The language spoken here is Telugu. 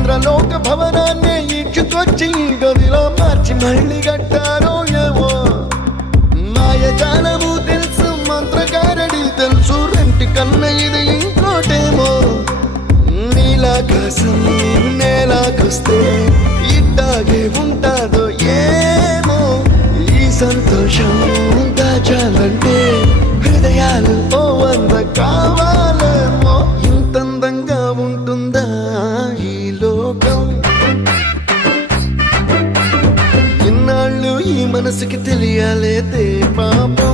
ఇంద్రలోక భవనాన్ని ఈడ్చుకొచ్చి గదిలో మార్చి మళ్ళీ కట్టారో ఏమో మాయజాలము తెలుసు మంత్రగారడి తెలుసు రెంటి కన్న ఇది ఇంకోటేమో నీలాకాశం నేలాకొస్తే ఇట్టాగే ఉంటాదో ఏమో ఈ సంతోషం దాచాలంటే హృదయాలు ఓ వంద కావాలేమో ఇంతందంగా ఉంటుందా ఈ లోకం ఇన్నాళ్ళు ఈ మనసుకి తెలియాలేదే పాపం